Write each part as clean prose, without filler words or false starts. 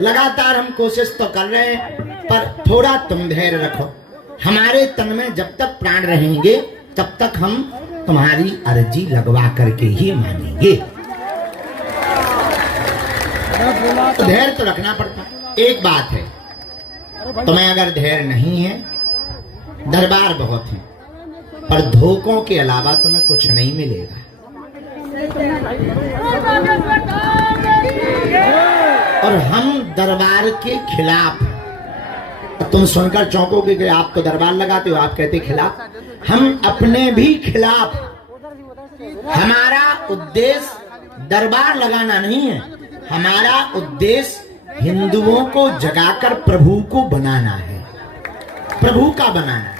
लगातार हम कोशिश तो कर रहे हैं, पर थोड़ा तुम धैर्य रखो। हमारे तन में जब तक प्राण रहेंगे तब तक हम तुम्हारी अर्जी लगवा करके ही मानेंगे। तो धैर्य तो रखना पड़ता है। एक बात है, तुम्हें अगर धैर्य नहीं है, दरबार बहुत है, पर धोखों के अलावा तुम्हें कुछ नहीं मिलेगा। और हम दरबार के खिलाफ, तुम सुनकर चौंकोगे कि आप तो दरबार लगाते हो, आप कहते खिलाफ। हम अपने भी खिलाफ। हमारा उद्देश्य दरबार लगाना नहीं है, हमारा उद्देश्य हिंदुओं को जगाकर प्रभु को बनाना है, प्रभु का बनाना है,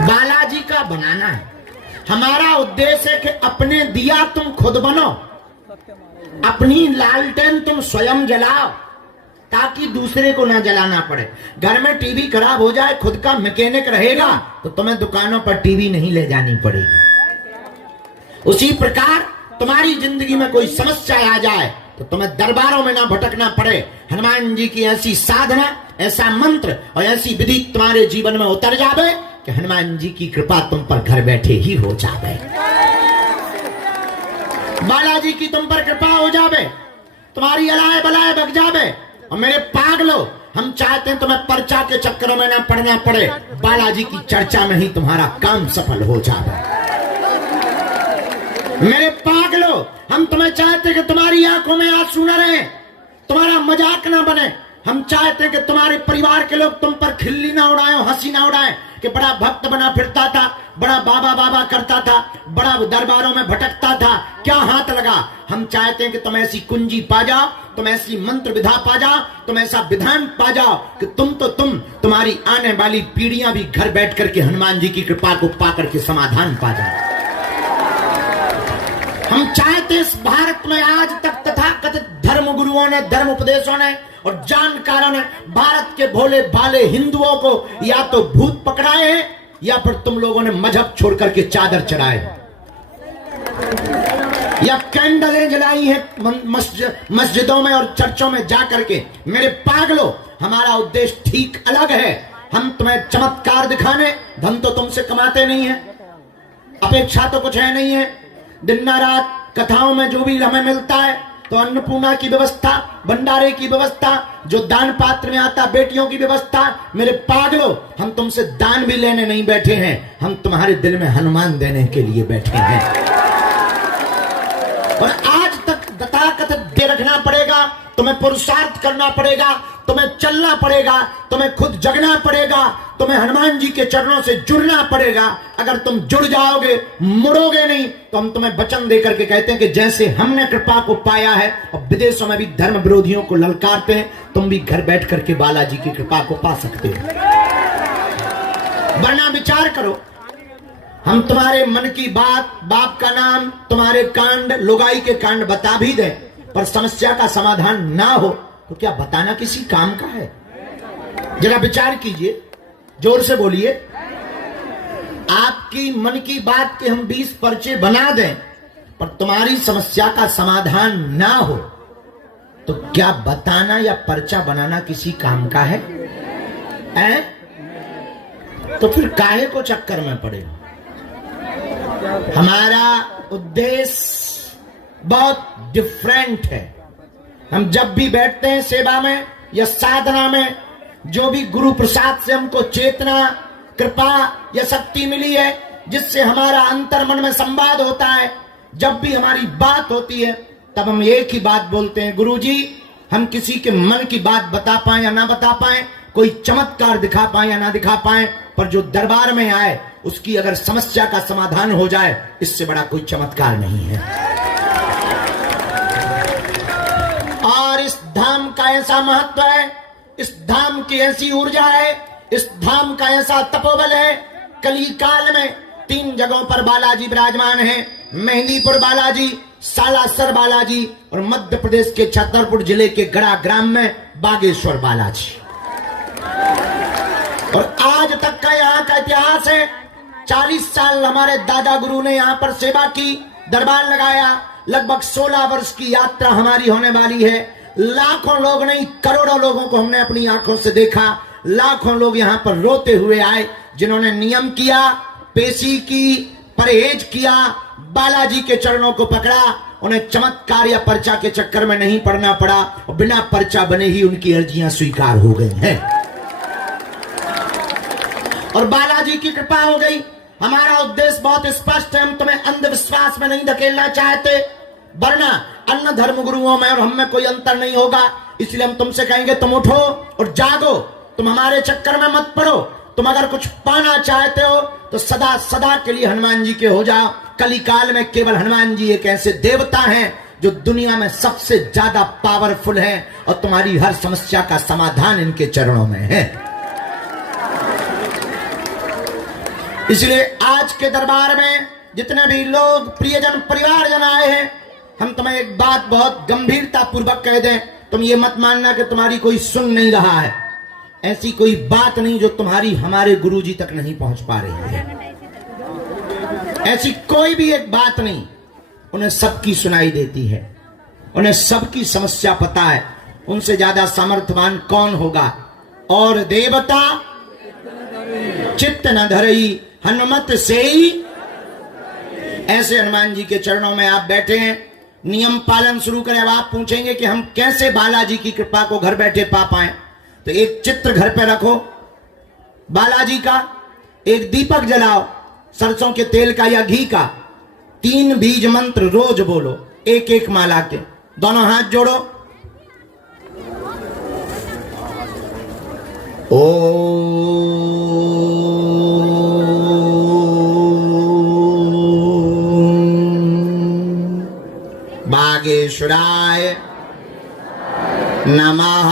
बालाजी का बनाना है। हमारा उद्देश्य है कि अपने दिया तुम खुद बनो, अपनी लालटेन तुम स्वयं जलाओ, ताकि दूसरे को ना जलाना पड़े। घर में टीवी खराब हो जाए, खुद का मैकेनिक रहेगा तो तुम्हें दुकानों पर टीवी नहीं ले जानी पड़ेगी। उसी प्रकार तुम्हारी जिंदगी में कोई समस्या आ जाए तो तुम्हें दरबारों में ना भटकना पड़े। हनुमान जी की ऐसी साधना, ऐसा मंत्र और ऐसी विधि तुम्हारे जीवन में उतर जावे कि हनुमान जी की कृपा तुम पर घर बैठे ही हो जावे, बालाजी की तुम पर कृपा हो जावे, तुम्हारी अलाय बलाय बग जावे। और मेरे पागलो, हम चाहते हैं तुम्हें पर्चा के चक्करों में ना पड़ना पड़े, बालाजी की चर्चा में ही तुम्हारा काम सफल हो जावे। मेरे पागलो, हम तुम्हें चाहते कि तुम्हारी आंखों में आंसू न रहे, तुम्हारा मजाक ना बने। हम चाहते हैं कि तुम्हारे परिवार के लोग तुम पर खिल्ली ना उड़ाएं, हंसी ना उड़ाएं कि बड़ा भक्त बना फिरता था, बड़ा बाबा बाबा करता था, बड़ा दरबारों में भटकता था, क्या हाथ लगा। हम चाहते हैं कि तुम ऐसी कुंजी पा जाओ, तुम ऐसी मंत्र विधा पा जाओ, तुम ऐसा विधान पा जाओ कि तुम्हारी आने वाली पीढ़ियां भी घर बैठ करके हनुमान जी की कृपा को पा करके समाधान पा जाए। हम चाहते इस भारत में आज तक तथाकथित धर्म गुरुओं ने, धर्म उपदेशों ने और जानकारों ने भारत के भोले भाले हिंदुओं को या तो भूत पकड़ाए हैं या फिर तुम लोगों ने मजहब छोड़ करके चादर चढ़ाए या कैंडलें जलाई हैं मस्जिदों में और चर्चों में जा करके। मेरे पागलों, हमारा उद्देश्य ठीक अलग है। हम तुम्हें चमत्कार दिखाने, धन तो तुमसे कमाते नहीं है, अपेक्षा तो कुछ है नहीं है। दिन रात कथाओं में जो भी हमें मिलता है तो अन्नपूर्णा की व्यवस्था, भंडारे की व्यवस्था, जो दान पात्र में आता बेटियों की व्यवस्था। मेरे पागलों, हम तुमसे दान भी लेने नहीं बैठे हैं, हम तुम्हारे दिल में हनुमान देने के लिए बैठे हैं। और आज तक तथाकथित दे रखना पड़ेगा, तुम्हें पुरुषार्थ करना पड़ेगा, तुम्हें चलना पड़ेगा, तुम्हें खुद जगना पड़ेगा, तुम्हें हनुमान जी के चरणों से जुड़ना पड़ेगा। अगर तुम जुड़ जाओगे, मुड़ोगे नहीं, तो हम तुम्हें वचन देकर के कहते हैं कि जैसे हमने कृपा को पाया है और विदेशों में भी धर्म विरोधियों को ललकारते हैं, तुम भी घर बैठ करके बालाजी की कृपा को पा सकते हो। वरना विचार करो, हम तुम्हारे मन की बात, बाप का नाम, तुम्हारे कांड, लुगाई के कांड बता भी दें, पर समस्या का समाधान ना हो तो क्या बताना किसी काम का है? जरा विचार कीजिए, जोर से बोलिए। आपकी मन की बात के हम 20 पर्चे बना दें, पर तुम्हारी समस्या का समाधान ना हो तो क्या बताना या पर्चा बनाना किसी काम का है? तो फिर काहे को चक्कर में पड़े? हमारा उद्देश्य बहुत डिफरेंट है। हम जब भी बैठते हैं सेवा में या साधना में, जो भी गुरु प्रसाद से हमको चेतना, कृपा या शक्ति मिली है, जिससे हमारा अंतर मन में संवाद होता है, जब भी हमारी बात होती है तब हम एक ही बात बोलते हैं, गुरुजी, हम किसी के मन की बात बता पाए या ना बता पाए, कोई चमत्कार दिखा पाए या ना दिखा पाए, पर जो दरबार में आए उसकी अगर समस्या का समाधान हो जाए, इससे बड़ा कोई चमत्कार नहीं है। और इस धाम का ऐसा महत्व है, इस धाम की ऐसी ऊर्जा है, इस धाम का ऐसा तपोबल है। कली काल में 3 जगहों पर बालाजी विराजमान है, मेहंदीपुर बालाजी, सालासर बालाजी और मध्य प्रदेश के छतरपुर जिले के गड़ा ग्राम में बागेश्वर बालाजी। और आज तक का यहाँ का इतिहास है, 40 साल हमारे दादा गुरु ने यहाँ पर सेवा की, दरबार लगाया। लगभग 16 वर्ष की यात्रा हमारी होने वाली है। लाखों लोग नहीं, करोड़ों लोगों को हमने अपनी आंखों से देखा। लाखों लोग यहाँ पर रोते हुए आए, जिन्होंने नियम किया, पेशी की, परहेज किया, बालाजी के चरणों को पकड़ा। उन्हें चमत्कार या पर्चा के चक्कर में नहीं पड़ना पड़ा और बिना पर्चा बने ही उनकी अर्जियां स्वीकार हो गई हैं और बालाजी की कृपा हो गई। हमारा उद्देश्य बहुत स्पष्ट है, हम तुम्हें अंधविश्वास में नहीं धकेलना चाहते, वरना अन्य धर्म गुरुओं में और हम में कोई अंतर नहीं होगा। इसलिए हम तुमसे कहेंगे तुम उठो और जागो, तुम हमारे चक्कर में मत पड़ो। तुम अगर कुछ पाना चाहते हो तो सदा सदा के लिए हनुमान जी के हो जाओ। कलिकाल में केवल हनुमान जी एक ऐसे देवता हैं जो दुनिया में सबसे ज्यादा पावरफुल है और तुम्हारी हर समस्या का समाधान इनके चरणों में है। इसलिए आज के दरबार में जितने भी लोग प्रियजन परिवारजन आए हैं, हम तुम्हें एक बात बहुत गंभीरता पूर्वक कह दें, तुम ये मत मानना कि तुम्हारी कोई सुन नहीं रहा है। ऐसी कोई बात नहीं जो तुम्हारी हमारे गुरुजी तक नहीं पहुंच पा रही है। ऐसी कोई भी एक बात नहीं, उन्हें सबकी सुनाई देती है, उन्हें सबकी समस्या पता है। उनसे ज्यादा सामर्थ्यवान कौन होगा। और देवता चित्त न धरई हनुमत से ही। ऐसे हनुमान जी के चरणों में आप बैठे हैं, नियम पालन शुरू करें। अब आप पूछेंगे कि हम कैसे बालाजी की कृपा को घर बैठे पा पाए, तो एक चित्र घर पे रखो बालाजी का, एक दीपक जलाओ सरसों के तेल का या घी का, 3 बीज मंत्र रोज बोलो, एक एक माला के, दोनों हाथ जोड़ो। बागेश्वराय नमः।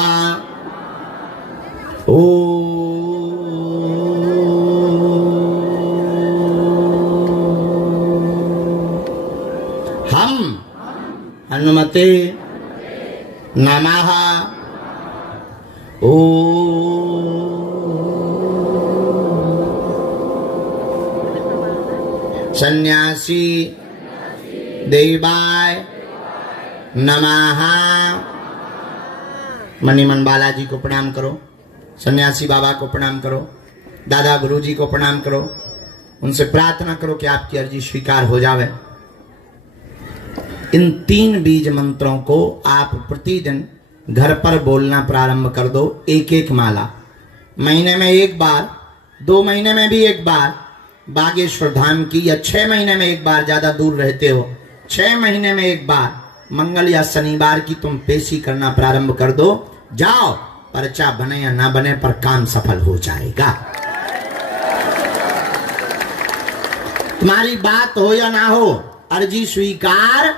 हम हनुमते नमः। सन्यासी देवाय नमः। मनीमन बालाजी को प्रणाम करो, सन्यासी बाबा को प्रणाम करो, दादा गुरुजी को प्रणाम करो, उनसे प्रार्थना करो कि आपकी अर्जी स्वीकार हो जावे। इन 3 बीज मंत्रों को आप प्रतिदिन घर पर बोलना प्रारंभ कर दो, एक एक माला, महीने में एक बार, 2 महीने में भी एक बार बागेश्वर धाम की, या 6 महीने में एक बार, ज्यादा दूर रहते हो 6 महीने में एक बार मंगल या शनिवार की तुम पेशी करना प्रारंभ कर दो। जाओ, पर्चा बने या ना बने पर काम सफल हो जाएगा। तुम्हारी बात हो या ना हो, अर्जी स्वीकार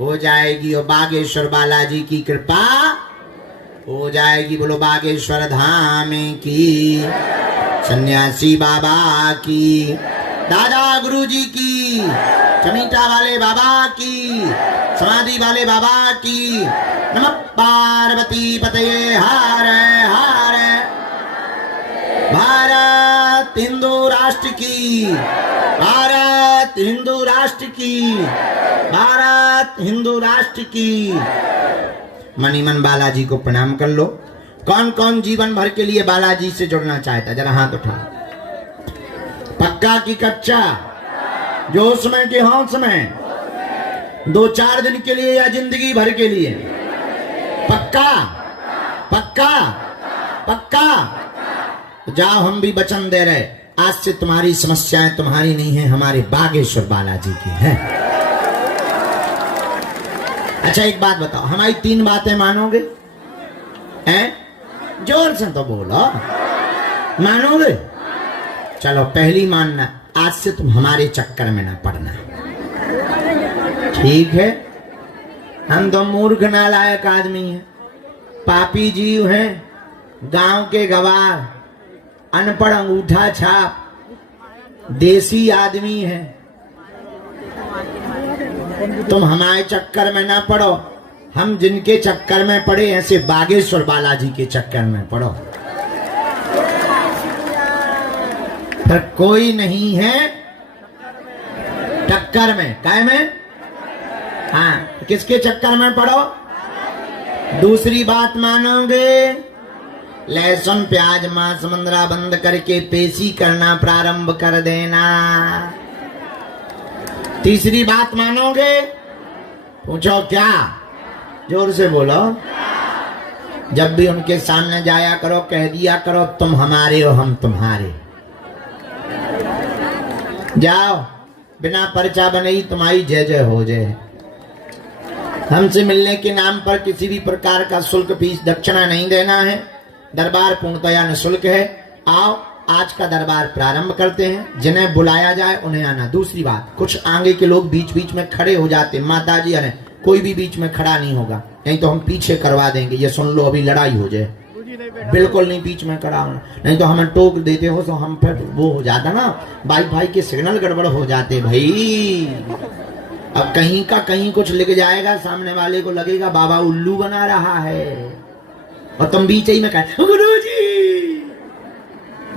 हो जाएगी और बागेश्वर बालाजी की कृपा हो जाएगी। बोलो बागेश्वर धाम की, सन्यासी बाबा की, दादा गुरुजी की, चमीटा वाले बाबा की, समाधि वाले बाबा की। नमः पार्वती पतये हर हर। भारत हिंदू राष्ट्र की, भारत हिंदू राष्ट्र की, भारत हिंदू राष्ट्र की। मनीमन बालाजी को प्रणाम कर लो। कौन कौन जीवन भर के लिए बालाजी से जुड़ना चाहता है, जरा हाथ उठा। पक्का की कच्चा, जोश में कि होश में, 2-4 दिन के लिए या जिंदगी भर के लिए? पक्का पक्का पक्का। जाओ, हम भी वचन दे रहे, आज से तुम्हारी समस्याएं तुम्हारी नहीं है, हमारे बागेश्वर बालाजी की है। अच्छा एक बात बताओ, हमारी 3 बातें मानोगे? हैं? जोर से तो बोलो, मानोगे? चलो पहली मानना, आज से तुम हमारे चक्कर में ना पड़ना, ठीक है? हम तो मूर्ख नालायक आदमी हैं, पापी जीव हैं, गांव के गवार, अनपढ़ अंगूठा छाप, देसी आदमी हैं। तुम हमारे चक्कर में ना पड़ो, हम जिनके चक्कर में पड़े ऐसे बागेश्वर बालाजी के चक्कर में पड़ो। पर कोई नहीं है टक्कर में, काय में? हाँ, किसके चक्कर में पड़ो? दूसरी बात मानोगे? लहसुन प्याज मांस मंदरा बंद करके पेशी करना प्रारंभ कर देना। तीसरी बात मानोगे? पूछो क्या? जोर से बोलो। जब भी उनके सामने जाया करो कह दिया करो तुम हमारे हो हम तुम्हारे। जाओ, बिना पर्चा बने ही तुम्हारी जय जय हो जाए। हमसे मिलने के नाम पर किसी भी प्रकार का शुल्क फीस दक्षिणा नहीं देना है। दरबार पूर्णतया निःशुल्क है। आओ, आज का दरबार प्रारंभ करते हैं। जिन्हें बुलाया जाए उन्हें आना। दूसरी बात, कुछ आगे के लोग बीच बीच में खड़े हो जाते। माता जी अरे कोई भी बीच में खड़ा नहीं होगा, नहीं तो हम पीछे करवा देंगे। ये सुन लो, अभी लड़ाई हो जाए। बिल्कुल नहीं बीच में खड़ा होना, नहीं तो हमें टोक देते हो तो हम फिर वो हो जाता ना, भाई के सिग्नल गड़बड़ हो जाते भाई। अब कहीं का कहीं कुछ लिख जाएगा, सामने वाले को लगेगा बाबा उल्लू बना रहा है, और तुम बीच ही में कहे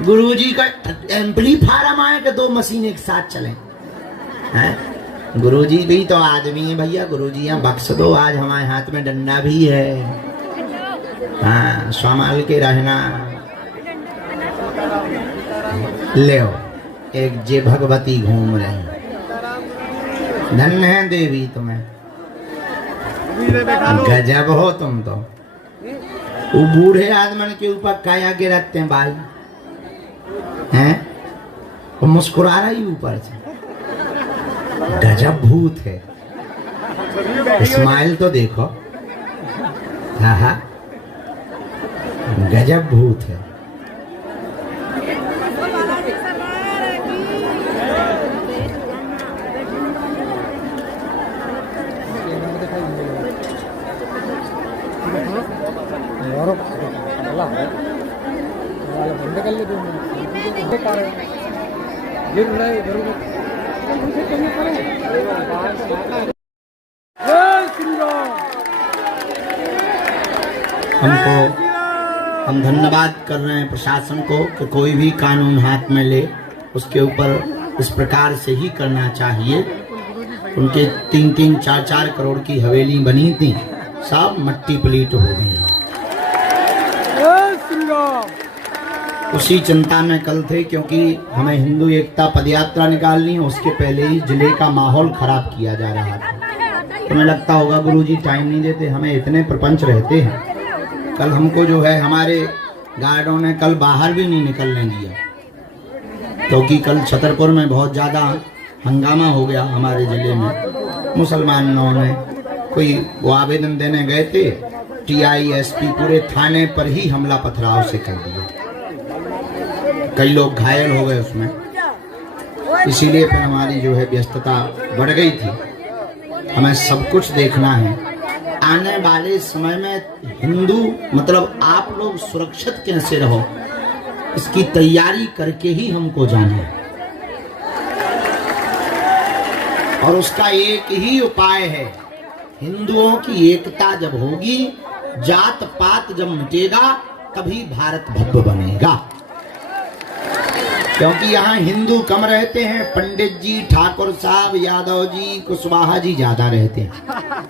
गुरुजी का एम्पलीफायर आए कि दो मशीन एक साथ चले हैं। गुरुजी भी तो आदमी है भैया। गुरुजी यहाँ बख्श दो, आज हमारे हाथ में डंडा भी है। हाँ, संभाल के रहना। ले एक जे भगवती घूम रही, धन्य है देवी तुम्हें, गजब हो तुम तो। वो बूढ़े आदमी के ऊपर काया के रखते हैं बाल हैं, वो मुस्कुरा रही ऊपर से, गजब भूत है। स्माइल तो देखो, हाँ हाँ, गजब भूत है। हम धन्यवाद कर रहे हैं प्रशासन को कि कोई भी कानून हाथ में ले उसके ऊपर इस प्रकार से ही करना चाहिए। उनके 3-3, 4-4 करोड़ की हवेली बनी थी, सब मट्टी पलीट हो गई। उसी चिंता में कल थे, क्योंकि हमें हिंदू एकता पदयात्रा निकालनी है। उसके पहले ही जिले का माहौल खराब किया जा रहा था। तुम्हें लगता होगा गुरुजी टाइम नहीं देते, हमें इतने प्रपंच रहते हैं। कल हमको जो है हमारे गार्डों ने कल बाहर भी नहीं निकलने दिया, क्योंकि कल छतरपुर में बहुत ज़्यादा हंगामा हो गया हमारे ज़िले में। मुसलमानों ने कोई वो आवेदन देने गए थे, TISP पूरे थाने पर ही हमला पथराव से कर दिया। कई लोग घायल हो गए उसमें, इसीलिए फिर हमारी जो है व्यस्तता बढ़ गई थी। हमें सब कुछ देखना है। आने वाले समय में हिंदू मतलब आप लोग सुरक्षित कैसे रहो, इसकी तैयारी करके ही हमको जाना है। और उसका एक ही उपाय है, हिंदुओं की एकता जब होगी, जात पात जब मिटेगा, तभी भारत भव्य बनेगा। क्योंकि यहाँ हिंदू कम रहते हैं, पंडित जी, ठाकुर साहब, यादव जी, कुशवाहा जी ज्यादा रहते हैं।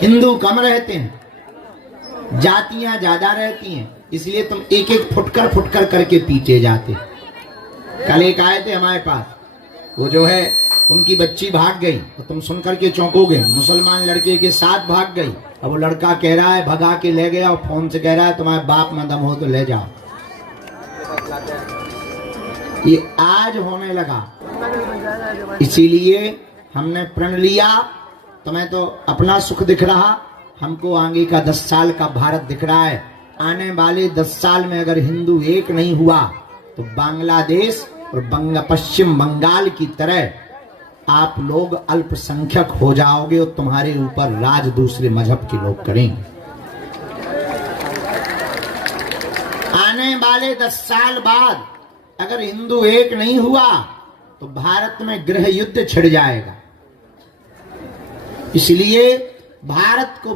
हिंदू कम रहते हैं, जातियां ज्यादा रहती हैं, इसलिए तुम एक एक फुटकर करके पीटे जाते। कल एक आए थे हमारे पास, वो जो है उनकी बच्ची भाग गई, तो तुम सुनकर के चौंकोगे, मुसलमान लड़के के साथ भाग गई। अब वो लड़का कह रहा है भगा के ले गया, और फोन से कह रहा है तुम्हारे बाप में दम हो तो ले जाओ। ये आज होने लगा, इसीलिए हमने प्रण लिया। तुम्हें तो अपना सुख दिख रहा, हमको आगे का 10 साल का भारत दिख रहा है। आने वाले 10 साल में अगर हिंदू एक नहीं हुआ तो बांग्लादेश और पश्चिम बंगाल की तरह आप लोग अल्पसंख्यक हो जाओगे, और तुम्हारे ऊपर राज दूसरे मजहब के लोग करेंगे। आने वाले 10 साल बाद अगर हिंदू एक नहीं हुआ तो भारत में गृह युद्ध छिड़ जाएगा। इसलिए भारत को